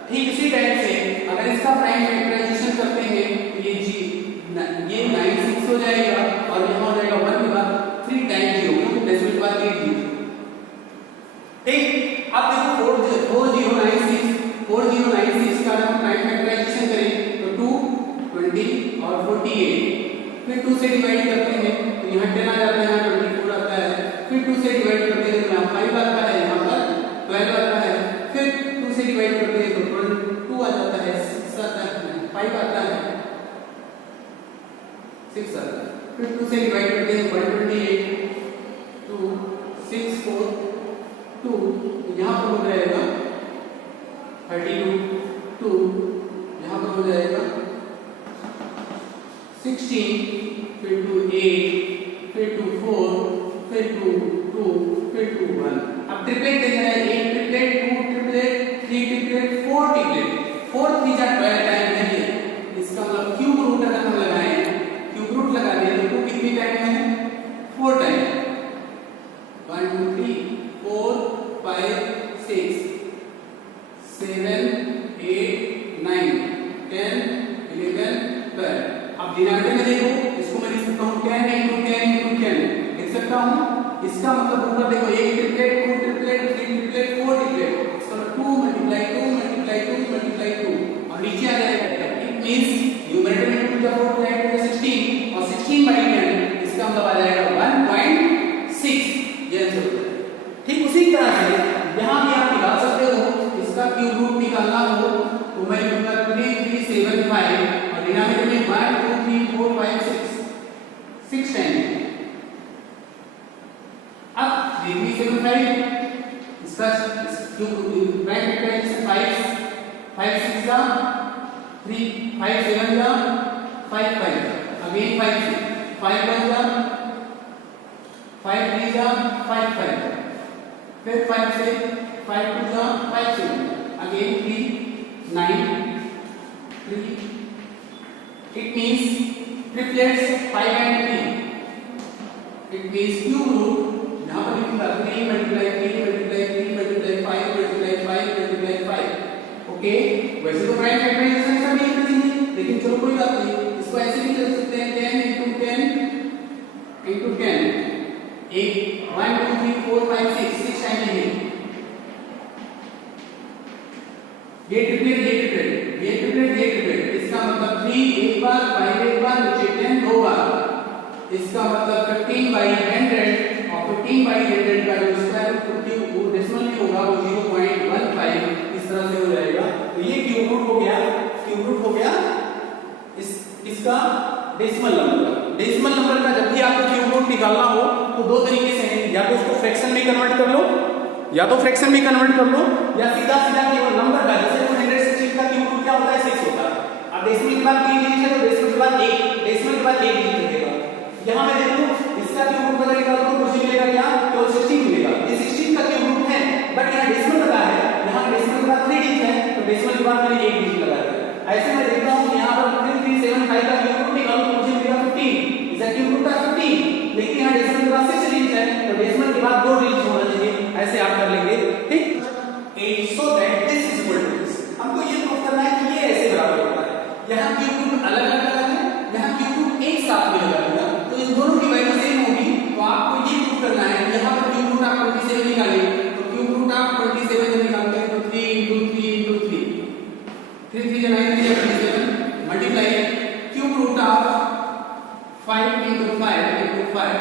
ठीक इसी टाइप से अगर इसका प्राइम फैक्टराइजेशन करते हैं ये जी ये 96 हो जाएगा और यहाँ हो जाएगा 1 के बाद 3 टाइम 0 क्योंकि डेसिमल के बाद 8 0। ठीक, अब देखो 4096 का हम टाइम फैक्टराइजेशन करें तो 2 20 और 48, फिर 2 से डिवाइड करते हैं तो यहाँ 10 आ जाता है, यहाँ 24 आता है, फिर 2 से डिवाइड करते हैं तो यहाँ 5 आता है, यहाँ पर 12 आता है, फिर 2 से डिवाइड करते हैं तो 2 आ जाता है, 6 आता है, 5 आता है, 6 आता है, फिर 2 से डिवाइड करते हैं 128 2 6 4 2, यहाँ पर हो जाएगा 32 2, यहाँ पर हो जाएगा 16, फिर 2 8, फिर 2 4, फिर 2 2, फिर 2 1। अब ट्रिपलेट देखना है, 8 ट्रिपलेट 2 ट्रिपलेट 3 ट्रिपलेट 4 ट्रिपलेट 4 3 जा 12 टाइम है ये। इसका मतलब क्यूब रूट अगर हम लगाएं, क्यूब रूट लगा दें तो कितनी टाइम है? 4 टाइम। 1 2 3 4 5 6 7 8 9 10 11 12। अब डिनोमिनेटर में देखो, इसको मैं लिख सकता हूं 10 into 10 into 10 लिख सकता हूं। इसका मतलब ऊपर देखो 1 ट्रिपलेट 2 ट्रिपलेट 3 ट्रिपलेट 4 ट्रिपलेट, इसका मतलब 2 multiply 2 multiply 2 multiply 2 और नीचे आ जाएगा। इट मींस न्यूमरेटर में 2 4 तो 16 और 16 by 10 इसका मतलब आ जाएगा 1.6। ये आंसर होता है। ठीक उसी तरह से यहां भी आप निकाल सकते हो, इसका क्यूब रूट निकालना हो तो मैं लिखूंगा 3375 और डिनोमिनेटर में 1 2 3 4 5 6 टाइम। अब 3375 इसका क्यूब प्राइम फैक्टराइजेशन 5 6 जा 3 5 7 जा 5 5 अगेन 5 5 1 जा 5 3 जा 5 5, फिर 5 से 5 2 जा 5 से again 3 9 3। It means triplets 5 and 3. It means cube root यहाँ पर लिखूंगा 3 multiply 3 multiply 3 multiply 5 multiply 5 multiply 5। Okay, वैसे तो प्राइम फैक्टराइजेशन सब लिखना चाहिए, लेकिन चलो कोई बात नहीं, इसको ऐसे भी लिख सकते हैं 10 into 10 into 10 एक 1 2 3 4 5 6 टाइम लिखेंगे। ये ट्रिपलेट इसका मतलब 3 एक बार 5 एक बार नीचे 10 दो बार, इसका मतलब 15 by 100 और 15 by 100 का जो स्क्वायर रूट वो डेसिमल में होगा वो 0.15 इस तरह से हो जाएगा। तो ये क्यूब रूट हो गया इसका डेसिमल नंबर का। जब भी आपको क्यूब रूट निकालना हो तो दो तरीके से है, या तो उसको फ्रैक्शन में कन्वर्ट कर लो या सीधा केवल नंबर का, जैसे 116 का क्यूब रूट क्या होता है 6 होता है। अब डेसिमल के बाद 3 डिजिट है तो डेसिमल के बाद 1 डिजिट रहेगा। यहां मैं देखूं इसका क्यूब रूट अगर निकालो तो मुझे मिलेगा क्या? केवल 16 मिलेगा। ये 16 का क्यूब रूट है, बट यहां डेसिमल लगा है, यहां डेसिमल के बाद 3 डिजिट है तो डेसिमल के बाद मैंने 1 डिजिट लगा दिया। ऐसे मैं देखता हूं यहां पर 3375 का क्यूब रूट निकालो तो मुझे मिलेगा 15, इसका क्यूब रूट था 15, लेकिन यहां डेसिमल के बाद 6 डिजिट है तो डेसिमल के बाद 2 डिजिट होना चाहिए। ऐसे आप कर लेंगे, ठीक। 8 so that this is equal to this। हमको ये प्रूव करना है कि ये ऐसे बराबर होता है। यहां क्यूब रूट अलग-अलग लगा है, यहां क्यूब रूट एक साथ में लगा दिया तो इन दोनों की वैल्यू सेम होगी। तो आपको ये प्रूव करना है कि यहां पर क्यूब रूट आप 27 निकालें तो क्यूब रूट आप 27 से निकालते हैं तो 3 into 3 into 3 3 3 9 3 27 multiply cube root of 5 into 5 into 5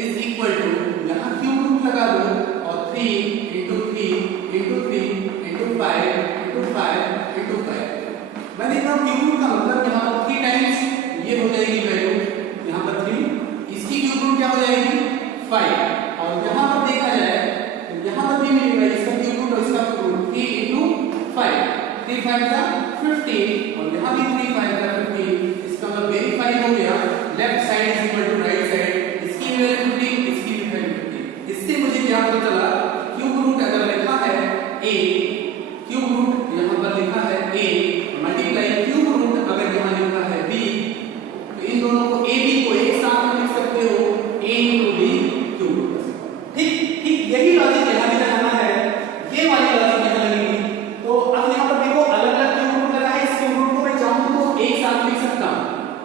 is equal to, यहां क्यूब रूट लगा दो और 3 into 3 into 3 into 5 into 5 into 5। मैं देखता हूं क्यूब रूट का मतलब यहां पर 3 टाइम्स ये हो जाएगी वैल्यू, यहां पर 3, इसकी क्यूब रूट क्या हो जाएगी 5, और यहां पर देखा जाए तो यहां पर भी मिलेगा इसका क्यूब रूट और इसका क्यूब रूट 3 into 5 3 5 का 15 और यहां भी 3 5 का 15। इसका मतलब वेरीफाई हो गया, left side is equal to right side, इसकी वैल्यू 15 इसकी भी वैल्यू 15। इससे मुझे क्या पता चला, क्यूब रूट अगर लिखा है a, क्यूब रूट यहां पर लिखा है a मल्टीप्लाई क्यूब रूट अगर यहां लिखा है b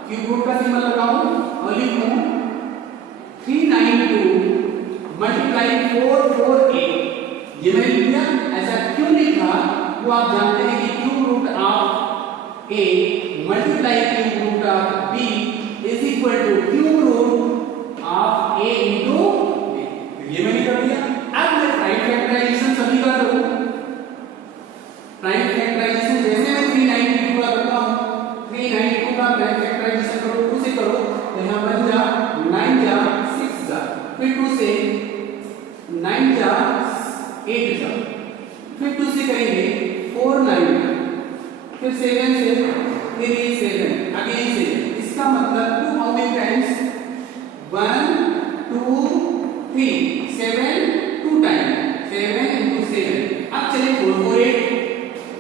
क्यूब रूट का सिंबल लगाऊं और लिखूं 392 मल्टीप्लाई 448। ये मैंने लिख दिया। ऐसा क्यों लिखा वो आप जानते हैं कि cube root of A multiply cube root of B is equal to cube root of A into B. ये मैंने कर दिया। अब मैं प्राइम फैक्टराइजेशन सभी का करूं। प्राइम फैक्टराइजेशन जैसे मैं 392 का करता हूं, 392 का प्राइम फैक्टराइजेशन करो 2 से करो तो यहां बन जा 9 जा 6 जा, फिर 2 से 9 जा 8 जा, फिर 2 से करेंगे 4 9, फिर 7 से 3 7 अगेन 7। इसका मतलब 2 how many times 1 2 3 7 2 time 7 into 7। अब चलिए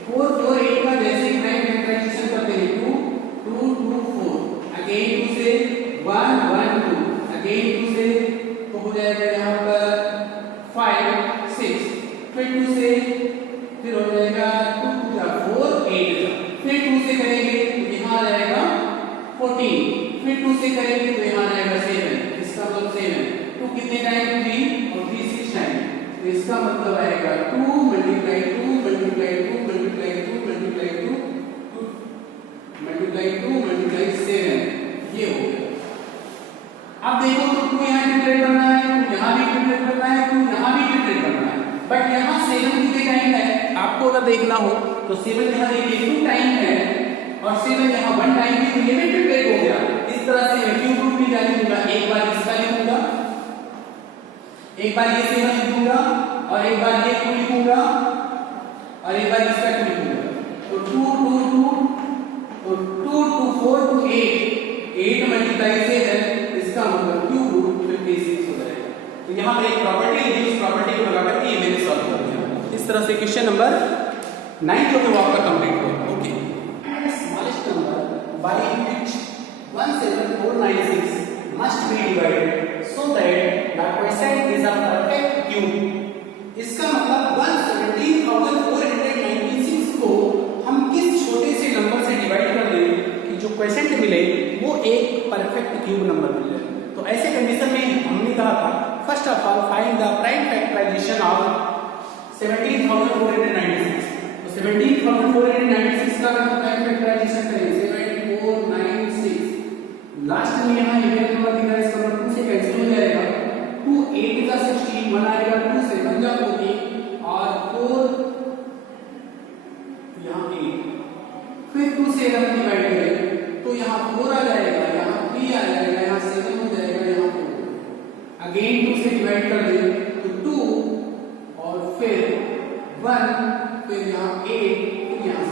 448 का जैसे प्राइम फैक्टराइजेशन करते हैं 2 2 2 4 अगेन 2 से 1 1 2 अगेन 2 से तो हो जाएगा यहाँ पर 5 6, फिर 2 से फिर हो जाएगा 2 2 4 8, फिर 2 से करेंगे तो यहाँ आ जाएगा 14, फिर 2 से करेंगे तो यहाँ आ जाएगा 7। इसका मतलब 7 2 कितने टाइम 3 और 3 6 टाइम, तो इसका मतलब आएगा 2 multiply 2 multiply 2 multiply 2 multiply 2 multiply 2 multiply 7। ये हो गया। अब देखो तो 2 यहाँ इंटीग्रेट करना है, यहाँ भी इंटीग्रेट करना है, 2 यहाँ भी इंटीग्रेट करना है, बट यहाँ 7 कितने टाइम है आपको अगर देखना हो तो 7 यहाँ देखिए 2 टाइम है और 7 यहाँ 1 टाइम है, तो ये भी इंटीग्रेट हो गया। इस तरह से मैं क्यूब रूट भी क्या लिखूंगा, एक बार इसका लिखूंगा, एक बार ये 7 लिखूंगा और एक बार ये 2 लिखूंगा और एक बार इसका 2 लिखूंगा। तो 2 2 2 तो 2 2 4 to 8 मल्टीप्लाई 7, इसका मतलब क्यूब रूट 56 हो जाएगा। तो यहाँ पर एक प्रॉपर्टी है, उस प्रॉपर्टी को लगा करके ये मैंने सॉल्व कर दिया। इस तरह से क्वेश्चन नंबर 9 जो है वो आपका कंप्लीट हुआ। Okay, smallest number by which 17496 must be divided so that the quotient is a perfect cube। इसका मतलब 117,496 को हम किस छोटे से नंबर से डिवाइड कर दें कि जो क्वोशिएंट मिले वो एक परफेक्ट क्यूब नंबर मिल जाए। तो ऐसे कंडीशन में हमने कहा था first of all find the prime factorization of 17,496। तो 17,496 का प्राइम फैक्टराइजेशन करें 7496। लास्ट में यहाँ ये नंबर दिख रहा है, इसका मतलब 2 से कैंसिल हो जाएगा। 2 8 का 16 1 आएगा, 2 से 1 जा 14 और 4 यहाँ 8, फिर 2 से 11 डिवाइड करें तो यहाँ 4 आ जाएगा, यहाँ 3 आ जाएगा, यहाँ 7 हो जाएगा, यहाँ 4 अगेन 2 से डिवाइड कर दें तो 2 और फिर 1, फिर यहाँ 8, फिर यहाँ 7,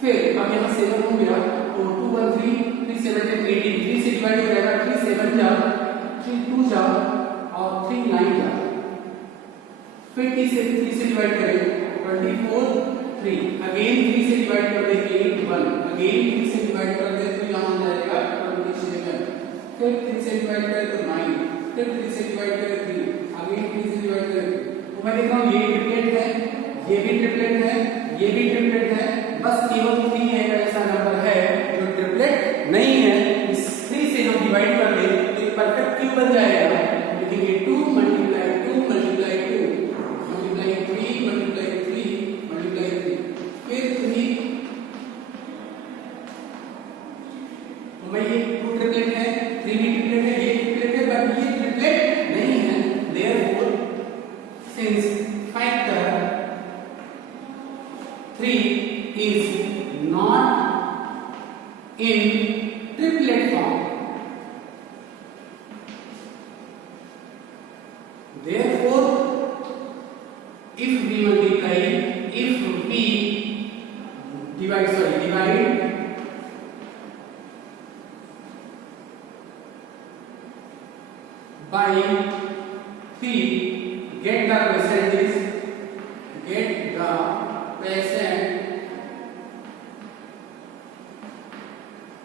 फिर अब यहाँ 7 हो गया तो 2 1 3 3 7 18, 3 से डिवाइड हो जाएगा, 3 7 जा 3 2 जा और 3 9 जा, फिर 3 से डिवाइड करें 24 3, अगेन 3 से डिवाइड कर दे 8 1, अगेन 3 से डिवाइड कर दे तो यहाँ आ जाएगा 27, फिर 3 से डिवाइड करें तो 9, फिर 3 से डिवाइड करें 3, अगेन 3 से डिवाइड करें। तो मैं देख रहा हूँ ये ट्रिपलेट है, ये भी ट्रिपलेट है, ये भी ट्रिपलेट है, बस केवल 3 एक ऐसा नंबर है जो ट्रिपलेट नहीं है। इस 3 से हम डिवाइड कर दें तो परफेक्ट क्यूब बन जाएगा। लिखेंगे 2 multiply 2 multiply 2 multiply 3 multiply 3 multiply 3, फिर 3, तो मैं ये 2 ट्रिपलेट है, 3 भी ट्रिपलेट है, ये ट्रिपलेट है, बट ये ट्रिपलेट नहीं है। Therefore since factor 3 is not in triplet form, therefore if we divide by 3, get the quotient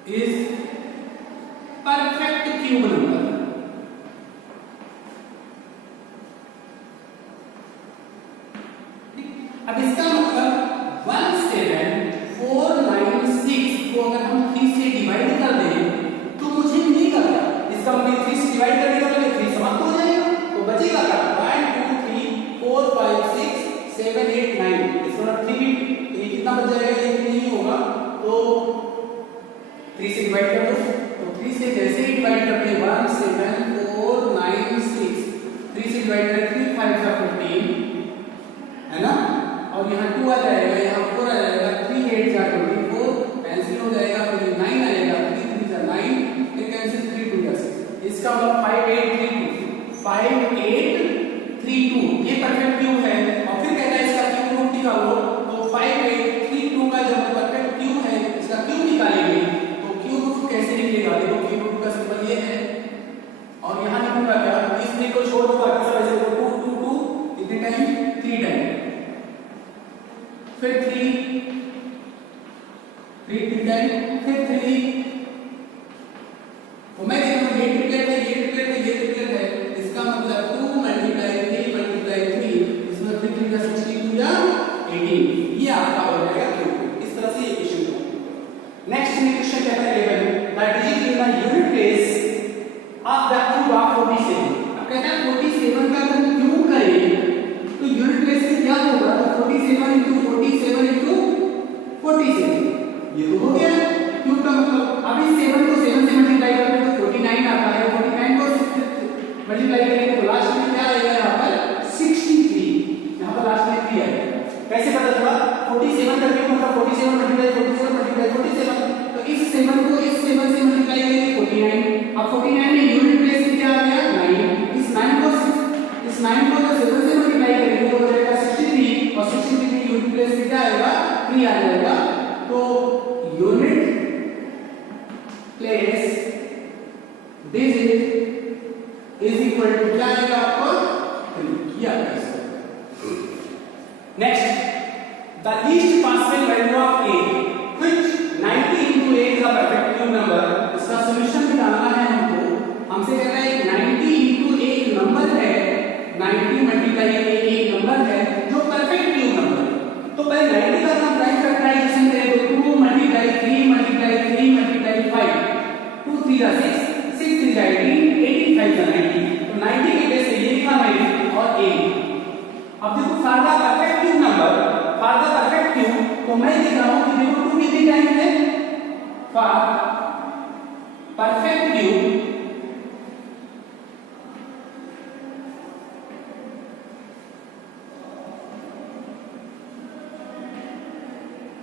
is perfect cube number। अब इसका मतलब 17496 को अगर हम 3 से डिवाइड 3 से डिवाइड कर दो, तो 3 से जैसे ही डिवाइड करते हैं 1 7 4 9 6, 3 से डिवाइड करें 3 5 जा 15 है ना, और यहाँ 2 आ जाएगा, यहाँ 4 आ जाएगा, 3 8 जा 24 कैंसिल हो जाएगा, फिर 9 आएगा, 3 3 जा 9, फिर कैंसिल 3 2 जा 6, इसका मतलब 5 8 3 2 5 8 3 2, ये परफेक्ट क्यूब है। और फिर कहता है इसका क्यूब रूट निकालो, तो 5 8 3 2 का जब परफेक्ट क्यूब है इसका क्यूब निकालेंगे तो क्यूब रूट कैसे निकलेगा, देखो क्यूब रूट का सिंबल ये है, और यहाँ लिखूंगा क्या, इस 3 को छोड़ दूंगा कैसे, वैसे 2 2 2 कितने टाइम 3 टाइम, फिर 3 3 टाइम, फिर 3, तो मैं देखूंगा ये ट्रिपलेट है, ये ट्रिपलेट है, ये ट्रिपलेट है, इसका मतलब 2 मल्टीप्लाई 3 मल्टीप्लाई 3, इसमें 3 3 का 62 या 18, ये आपका हो जाएगा क्यूब। इस तरह से ये क्वेश्चन है। नेक्स्ट क्वेश्चन कहता है 11 the digit in the unit place of the cube of 47। अब कहता है 47 का अगर क्यूब करें तो यूनिट प्लेस से क्या होगा, तो 47 * 47 * 47, ये तो हो गया क्यूब का मतलब। अब इस 7 को 7 से मल्टीप्लाई करें तो 49 आता है, 49 को मल्टीप्लाई करेंगे तो लास्ट में क्या आएगा, यहाँ पर 63, यहाँ पर लास्ट में 3 आएगा। कैसे पता चला, 47 का क्यूब मतलब 47 मल्टीप्लाई 47 मल्टीप्लाई 47, तो इस 7 को इस 7 से मल्टीप्लाई करेंगे 49, अब 49 में यूनिट प्लेस में क्या आ गया 9, इस 9 को जब 7 से मल्टीप्लाई करेंगे तो हो जाएगा 63, और 63 में यूनिट प्लेस में क्या आएगा 3 आ जाएगा, तो unit place digit is equal to क्या आएगा आपको 3, किया कैसे। Next the least possible value of a which 90 into a is a perfect cube number। इसका सॉल्यूशन निकालना है हमको, हमसे कह रहा है 90 into a नंबर है, 90 मल्टीप्लाई a एक नंबर है जो परफेक्ट क्यूब नंबर है। तो पहले 90 का हम प्राइम फैक्टराइजेशन करें तो 2 मल्टीप्लाई 3 मल्टीप्लाई 3 मल्टीप्लाई 5, 2 3 जा 6 6 3 जा 18 18 5 जा 90, तो 90 के बेस से ये लिखा मैंने और a। अब देखो for the perfect cube number, for the perfect cube, तो मैं लिख रहा हूं कि देखो 2 कितनी टाइम है, for perfect cube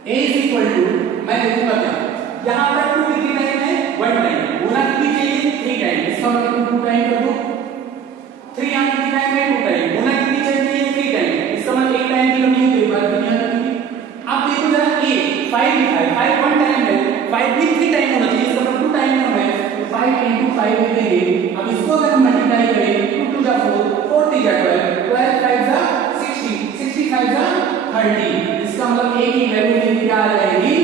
a is equal to, मैं लिखूंगा क्या, यहां पर 2 कितनी टाइम है 1 टाइम, गुना कितनी चाहिए 3 टाइम, इसका मतलब 2 टाइम कर दो, 3 यहां कितनी टाइम है 2 टाइम, गुना कितनी चाहिए 3 टाइम, इसका मतलब 1 टाइम की कमी है, एक बार दुनिया में। अब देखो जरा a 5 लिखा है, 5 1 टाइम है, 5 भी 3 टाइम होना चाहिए, इसका मतलब 2 टाइम है, तो 5 * 5 लिख देंगे। अब इसको अगर हम मल्टीप्लाई करें 2 2 जा 4 4 3 जा 12 12 5 जा 60 65 जा 30, इसका मतलब a की वैल्यू क्या आ जाएगी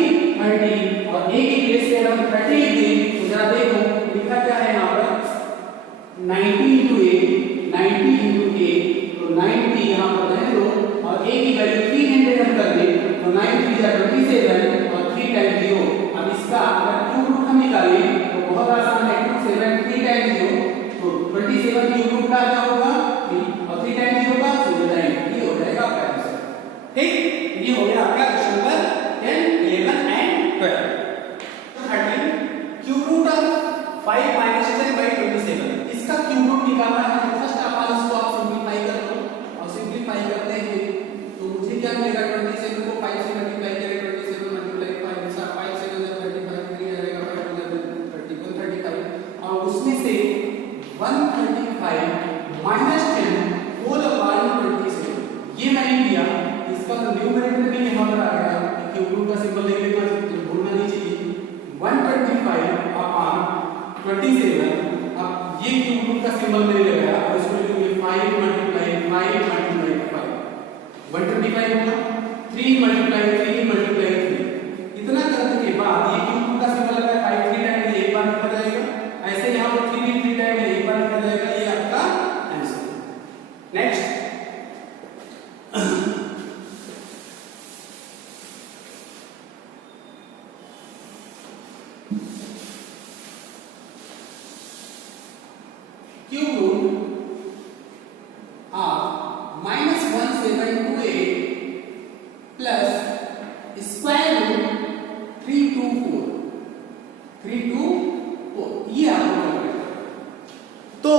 30, और a की प्लेस पे अगर हम 30 लिख दें तो जरा देखो लिखा क्या है यहाँ पर 90 into a, 90 into a, तो 90 यहाँ पर रहने दो, और a की वैल्यू 300 हम कर दें तो 9 3 जा 27 और 3 टाइम 0। अब इसका अगर क्यूब रूट हम निकालें तो बहुत आसान है, 27 3 टाइम 0, तो 27 क्यूब रूट का क्या होगा 3, और 3 टाइम 0 का 0 टाइम, ये हो जाएगा आपका आंसर। ठीक, ये हो गया आपका question number 10 11 and 12। 13 cube root of 5 - 10/27, इसका क्यूब रूट निकालना है, तो फर्स्ट आप इसको आप सिंपलीफाई कर लो, और सिंपलीफाई करते हैं तो मुझे क्या मिलेगा 27 को 5 से मल्टीप्लाई करें, 27 मल्टीप्लाई 5 5 7 35 3 आ जाएगा, 5 31 35, और उसमें से 135 - 10 होल अपॉन 27, ये मैंने लिया, इसका तो न्यूमरेटर भी यहां पर आ गया, क्यूब रूट का सिंबल देखने का भूलना नहीं चाहिए, 125 अपॉन 27। अब ये क्यूब रूट का सिंबल मैंने लगाया, और इसको लिखूंगे 5 * 5 * 5 125 होगा, 3 * 3 * 3, इतना करने के बाद ये क्यूब रूट का सिंबल लगा 5 3 टाइम में एक बार लिखा जाएगा, ऐसे यहां पर 3 टाइम में एक बार लिखा जाएगा, ये आपका answer. Next cube root of -1728 plus square root 324, 3 2 4 ये आपको करना है। तो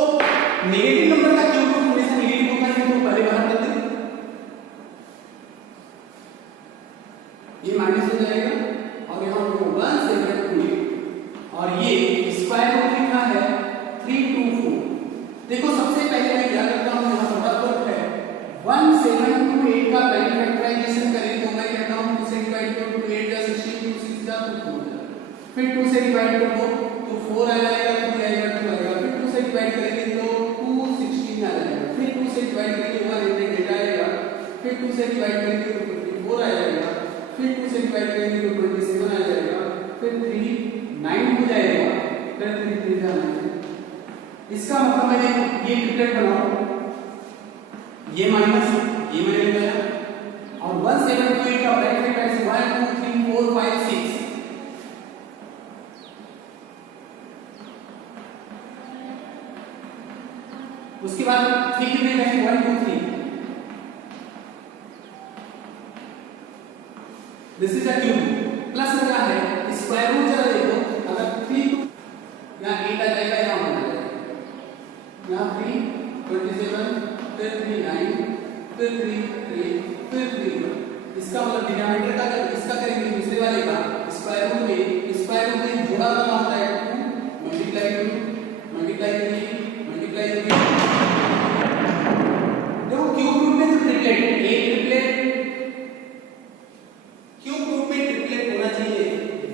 नेगेटिव नंबर का क्यूब रूट हमेशा नेगेटिव होता है, तो पहले बाहर करते हैं, ये माइनस हो जाएगा और यहाँ पे 1 7 2 और ये स्क्वायर रूट लिखा है 3 2 4। देखो सबसे पहले मैं क्या करता हूँ, यहाँ फटाफट है 1 7 2 8 का पहले फैक्टराइजेशन करें तो मैं कहता हूँ 2 से डिवाइड करो तो 8 जा 16 2 6 जा 2 4, फिर 2 से डिवाइड कर दो तो 4 आ जाएगा, फिर आएगा 2 आएगा, फिर 2 से डिवाइड करेंगे तो 2 16 आ जाएगा, फिर 2 से डिवाइड करेंगे 1 8 आएगा, फिर 2 से डिवाइड करेंगे तो 54 आ जाएगा, फिर 2 से डिवाइड करेंगे तो 27 आ जाएगा, फिर 3 9 हो जाएगा, फिर 3 3 जा 9। इसका मतलब मैंने ये ट्रिपलेट बनाऊं, ये माइनस ये मैंने लगाया और 1 7 2 8 का ब्रैकेट ऐसे 1 2 3 4 5 6, उसके बाद 3 कितने रहेंगे 1 2 3, this is a cube plus लगा है स्क्वायर रूट जरा देखो, अगर 3 यहाँ 8 आ जाएगा, यहाँ 1 आ जाएगा, यहाँ 3 27 फिर 3 9 फिर 3 3 फिर 3 1, इसका मतलब डिनोमिनेटर का इसका करेंगे दूसरे वाले का स्क्वायर रूट में जोड़ा करना होता है 2 मल्टीप्लाई 3 देखो क्यूब रूट में जो ट्रिपलेट एक ट्रिपलेट क्यूब रूट में ट्रिपलेट होना चाहिए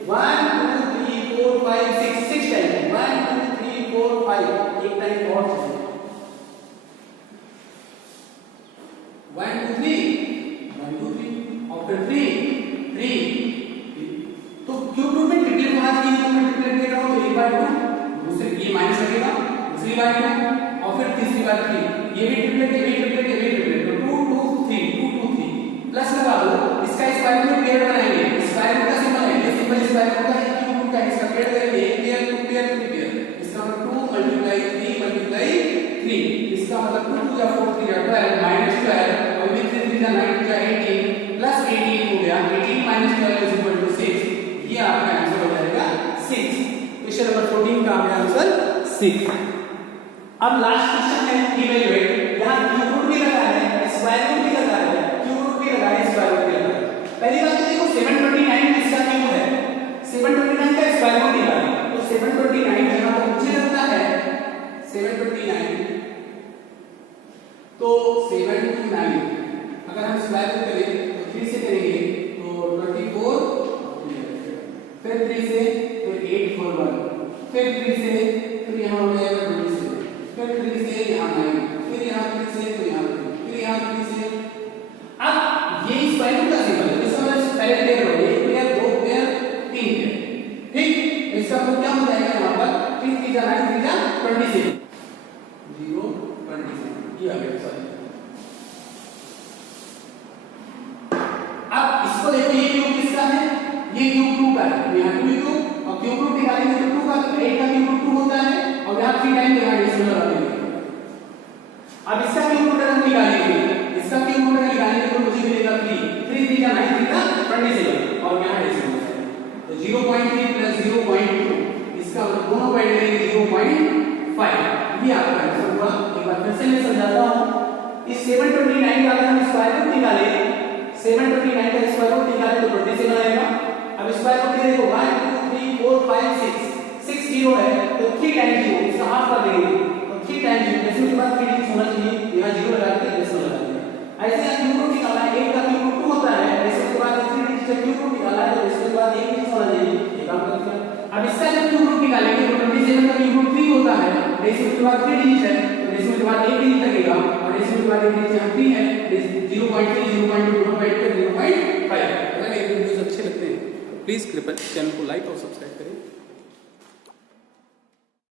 1 2 3 4 5 6 टाइम 1 2 3 4 5 एक टाइम और चाहिए 1 2 3 और फिर 3 तो क्यूब रूट में ट्रिपलेट होना चाहिए, तो मैं ट्रिपलेट ले रहा हूं तो 1 बार 2 दूसरे ये माइनस लगेगा, दूसरी बार 2 और फिर तीसरी बार 3, ये भी ट्रिपलेट है, ये ट्रिपलेट है, ये ट्रिपलेट है, 2 2 3 2 2 3 प्लस लगा दो, इसका स्क्वायर रूट पेयर बनाएंगे, स्क्वायर रूट का सिंबल है, ये सिंबल स्क्वायर रूट का है, क्यूब रूट का इसका पेयर करेंगे, एक पेयर 2 पेयर 3 पेयर, इसका मतलब 2 मल्टीप्लाई 3 इसका मतलब 2 या 4 3 या 12 माइनस 12 और भी 3 3 9 या 18 प्लस 18 हो गया, 18 माइनस 12 इज इक्वल टू 6, ये आपका आंसर हो जाएगा 6। क्वेश्चन नंबर 14 का आपका आंसर 6। अब लास्ट क्वेश्चन है इवैल्यूएट, यहां क्यूब रूट भी लगा है, स्क्वायर रूट भी लगा है, क्यूब रूट भी लगा है, स्क्वायर रूट भी लगा है। पहली बात तो देखो 729 किसका क्यूब है, 729 का स्क्वायर रूट निकालें, तो 729 यहां पर मुझे लगता है 729 तो 729 अगर हम स्क्वायर रूट करें तो 3 से करेंगे तो 24, फिर 3 से फिर 8 4 1, फिर 3 से फिर यहाँ हो जाएगा 27, फिर 3 से यहाँ 9, फिर यहाँ 3 से तो यहाँ 3, फिर यहाँ 3 से। अब ये स्क्वायर रूट का सिंबल है, इसका मतलब पहले पेयर हो गए, एक पेयर 2 पेयर 3 पेयर, ठीक, इसका मतलब क्या हो जाएगा यहाँ पर 3 3 जा 9 3 जा 27 0 27 ये आ गया सॉरी। अब इसको देखो ये क्यूब किसका है, ये क्यूब 2 का है, यहाँ 2 क्यूब और क्यूब रूट निकालेंगे तो 2 का 8 का क्यूब रूट 2 होता है और यहाँ 3 टाइम यहाँ इसमें लगा देंगे। अब इसका क्यूब रूट अगर निकालेंगे, इसका क्यूब रूट निकालेंगे तो मुझे मिलेगा 3 3 3 का 9 3 का 27 और यहाँ डेसिमल है तो 0.3 प्लस 0.2 इसका मतलब दोनों पॉइंट लेंगे 0.5, ये आपका आंसर हुआ। एक बार फिर से मैं समझाता हूँ, इस 729 का अगर हम स्क्वायर रूट निकालें, 729 का स्क्वायर रूट निकालें तो 27 आएगा। अब स्क्वायर रूट देखो 1 2 3 4 5 6 0 है तो 3 टाइम्स 0 इसका हाफ कर देंगे तो 3 टाइम्स 0 डेसिमल के बाद 3 डिजिट होना चाहिए, यहाँ 0 लगा के डेसिमल लगा देंगे। ऐसे यहाँ क्यूब रूट निकालना है, 1 का क्यूब रूट 2 होता है, डेसिमल के बाद 3 डिजिट का क्यूब रूट निकालना है तो डेसिमल के बाद 1 डिजिट होना चाहिए, ये काम करते हैं। अब इसका जब क्यूब रूट निकालेंगे तो 27 का क्यूब रूट 3 होता है, डेसिमल के बाद 3 डिजिट है तो डेसिमल के बाद 1 डिजिट लगेगा और डेसिमल के बाद 1 डिजिट यहाँ 3 है, 0.3 0.2 दोनों बैठ कर 0.5। अगर ये वीडियोस अच्छे लगते हैं तो प्लीज कृपया चैनल को लाइक और सब्सक्राइब करें।